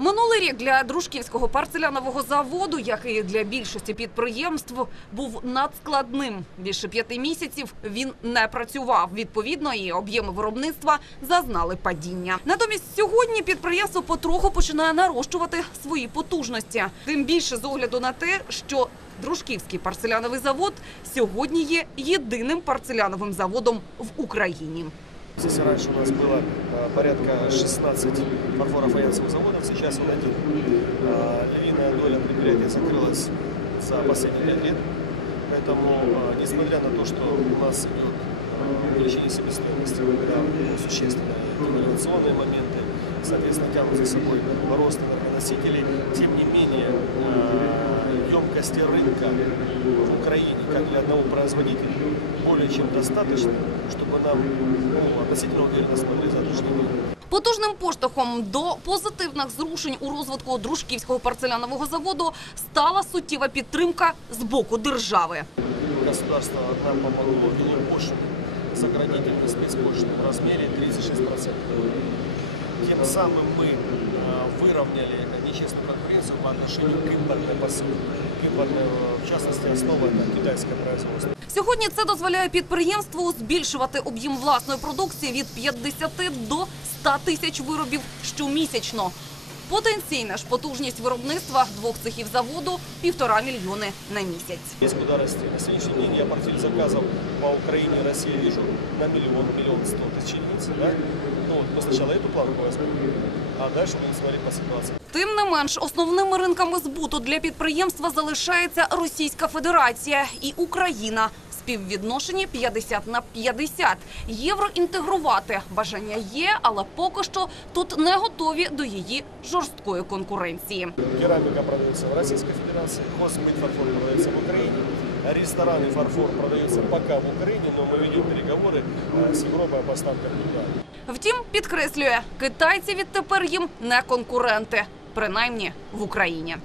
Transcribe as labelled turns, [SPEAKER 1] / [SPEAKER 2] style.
[SPEAKER 1] Минулий рік для дружківського парцелянового заводу, як і для більшості підприємств, був надскладним. Більше п'яти місяців він не працював. Відповідно, і об'єми виробництва зазнали падіння. Натомість сьогодні підприємство потроху починає нарощувати свої потужності. Тим більше з огляду на те, що Дружківський парцеляновий завод сьогодні є єдиним парцеляновим заводом в Україні.
[SPEAKER 2] Здесь раньше у нас было э, порядка 16 фарфорофаянсовых заводов, сейчас он один. А, Львиная доля предприятия закрылась за последние 5 лет. Поэтому, э, несмотря на то, что у нас идет э, увеличение себестоимости, да, существенные девальвационные моменты, соответственно, тянут за собой рост энергоносителей, тем не менее, э, емкости рынка в Украине, как для одного производителя, более чем достаточно, чтобы нам ну, относительно уверенно смогли завтрашний день.
[SPEAKER 1] Потужним поштовхом до позитивних зрушень у розвитку дружківського парцелянового заводу стала суттєва підтримка з боку держави.
[SPEAKER 2] Государство нам помогло ввело пошлину, заградительную спецпошлину в размере 36%. Тем самым мы э, выровняли нечестную конкуренцию по отношению к импортной посылке. Импортная, э, в частности, основа это китайское производство.
[SPEAKER 1] Сьогодні це дозволяє підприємству збільшувати об'єм власної продукції від 50 до 100 тисяч виробів щомісячно. Потенційна ж потужність виробництва двох цехів заводу – півтора мільйони на місяць.
[SPEAKER 2] Есть куда расти. На сегодняшний день я портфель заказов по Украине и России вижу на миллион, миллион сто тысяч единиц. Да? Ну, вот мы сначала эту планку возьмем, а дальше будем смотреть по ситуации.
[SPEAKER 1] Тим не менш, основними ринками збуту для підприємства залишається Російська Федерація і Україна. Співвідношенні 50 на 50. Євро інтегрувати бажання є, але поки що тут не готові до її жорсткої конкуренції.
[SPEAKER 2] Керамика продается в Российской Федерации, космофарфор продается в Украине, ресторанный фарфор продается пока в Украине, но мы ведем переговоры э, с Европой о поставках туда.
[SPEAKER 1] Втім, підкреслює, китайці відтепер їм не конкуренти, принаймні в Україні.